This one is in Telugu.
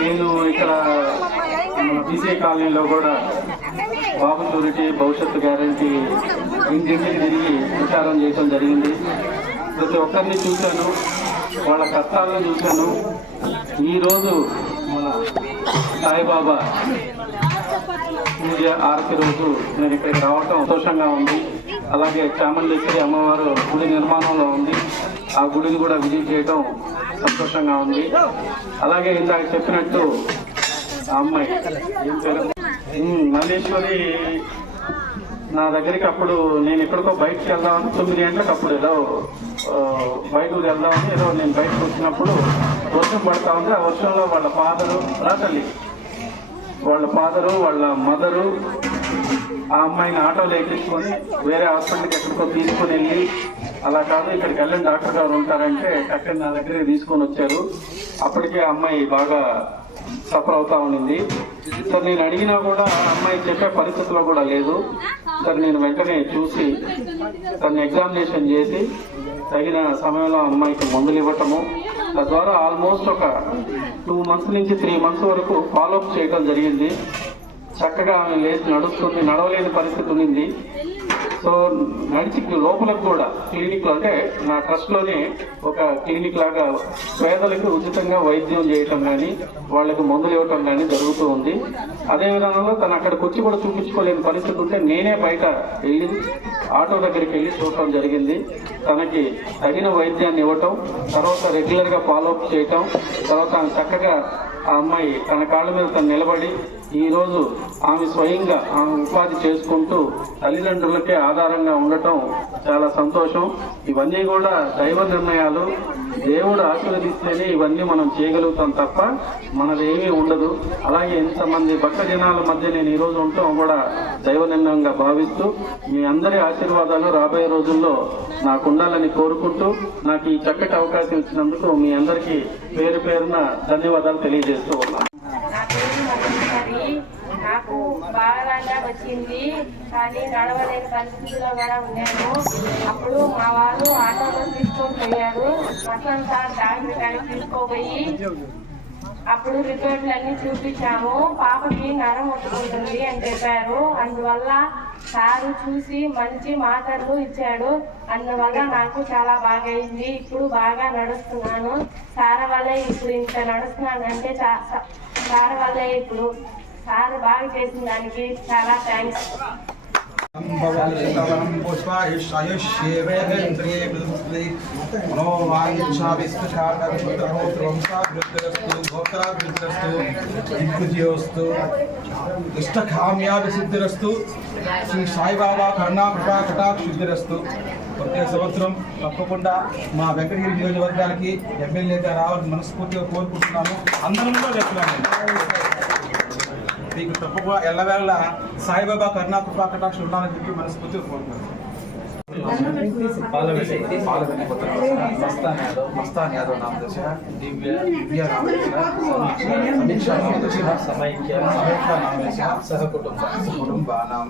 నేను ఇక్కడ బీసీ కాలనీలో కూడా బాబు షూరిటీ భవిష్యత్తు గ్యారంటీ ఇంటింటికి తిరిగి ప్రచారం చేయడం జరిగింది. ప్రతి ఒక్కరిని చూశాను, వాళ్ళ కష్టాలను చూశాను. ఈరోజు మన సాయిబాబా పూజ ఆరతి రోజు నేను ఇక్కడికి రావటం సంతోషంగా ఉంది. అలాగే చాముండేశ్వరి అమ్మవారు గుడి నిర్మాణంలో ఉంది, ఆ గుడిని కూడా విజిట్ చేయడం సంతోషంగా ఉంది. అలాగే ఇందాక చెప్పినట్టు ఆ అమ్మాయి ఏం పేరు మల్లేశ్వరి నా దగ్గరికి అప్పుడు నేను ఎక్కడికో బయటకు వెళ్దామని 9 గంటలకు అప్పుడు ఏదో బయటకు వెళ్దామని ఏదో నేను బయటకు వచ్చినప్పుడు వర్షం పడతా ఉంది. ఆ వర్షంలో వాళ్ళ ఫాదరు వాళ్ళ మదరు ఆ అమ్మాయిని ఆటోలో ఎక్కించుకొని వేరే హాస్పిటల్కి ఎక్కడికో తీసుకొని వెళ్ళి, అలా కాదు ఇక్కడికి వెళ్ళిన డాక్టర్ గారు ఉంటారంటే అక్కడ నా దగ్గరికి తీసుకొని వచ్చారు. అప్పటికే ఆ అమ్మాయి బాగా సఫర్ అవుతా ఉండింది. సార్ నేను అడిగినా కూడా అమ్మాయి చెప్పే పరిస్థితిలో కూడా లేదు. సార్ నేను వెంటనే చూసి తను ఎగ్జామినేషన్ చేసి తగిన సమయంలో అమ్మాయికి మందులు ఇవ్వటము, తద్వారా ఆల్మోస్ట్ ఒక 2 months నుంచి 3 months వరకు ఫాలోఅప్ చేయడం జరిగింది. చక్కగా ఆమె లేచి నడుస్తుంది, నడవలేని పరిస్థితి ఉంది. సో నడిచి లోపలకు కూడా క్లినిక్ అంటే నా ట్రస్ట్లోనే ఒక క్లినిక్ లాగా పేదలకు ఉచితంగా వైద్యం చేయటం కానీ వాళ్ళకి మందులు ఇవ్వటం కానీ జరుగుతూ ఉంది. అదే విధానంలో తను అక్కడికి వచ్చి కూడా చూపించుకోలేని పరిస్థితి ఉంటే నేనే బయట వెళ్ళి ఆటో దగ్గరికి వెళ్ళి చూడటం జరిగింది. తనకి తగిన వైద్యాన్ని ఇవ్వటం, తర్వాత రెగ్యులర్గా ఫాలోఅప్ చేయటం, తర్వాత చక్కగా ఆ అమ్మాయి తన కాళ్ళ మీద తను నిలబడి ఈరోజు ఆమె స్వయంగా ఆమె ఉపాధి చేసుకుంటూ తల్లిదండ్రులకే ఆధారంగా ఉండటం చాలా సంతోషం. ఇవన్నీ కూడా దైవ నిర్ణయాలు, దేవుడు ఆశీర్వదిస్తేనే ఇవన్నీ మనం చేయగలుగుతాం తప్ప మనదేమీ ఉండదు. అలాగే ఎంతమంది భక్త జనాల మధ్య నేను ఈరోజు ఉండటం కూడా దైవ నిర్ణయంగా భావిస్తూ మీ అందరి ఆశీర్వాదాలు రాబోయే రోజుల్లో నాకు ఉండాలని కోరుకుంటూ నాకు ఈ చక్కటి అవకాశం ఇచ్చినందుకు మీ అందరికీ పేరు పేరున ధన్యవాదాలు తెలియజేస్తూ ఉన్నాను. నాకు బాగా వచ్చింది, కానీ నడవలేని పరిస్థితిలో కూడా ఉన్నాను. అప్పుడు మా వాళ్ళు ఆటోలో తీసుకొని పోయారు. వసంత సార్ డాక్టర్ గారికి తీసుకోపోయి అప్పుడు రిపోర్ట్లన్నీ చూపించాము. పాపకి నరం ఒట్టుకుంటుంది అని చెప్పారు. అందువల్ల సారు చూసి మంచి మాటలు ఇచ్చాడు. అందువల్ల నాకు చాలా బాగా అయింది. ఇప్పుడు బాగా నడుస్తున్నాను. సార్ వల్లే ఇప్పుడు ఇంత నడుస్తున్నాను అంటే సార్ వల్లే ఇప్పుడు సార్ బాగా చేసిన దానికి చాలా థ్యాంక్స్. ఇష్టకామ్యాభి సిద్ధిరస్తు. శ్రీ సాయిబాబా కరుణా కృపా కటాక్ష సిద్ధిరస్తు. ప్రతి సంవత్సరం తప్పకుండా మా వెంకటగిరి నియోజకవర్గానికి ఎమ్మెల్యేగా రావాలని మనస్ఫూర్తిగా కోరుకుంటున్నాను. అందరంలో చెప్తున్నాను, మీకు తప్పకుండా ఎల్లవేళ సాయిబాబా కరుణా కృపా కటాక్ష ఉండాలని చెప్పి మనస్ఫూర్తిగా కోరుకుంటున్నాను. मस्तान यादव नाम दिव्या नाम समीक्षा नाम समीक्षा नाम सह कुटुंब नाम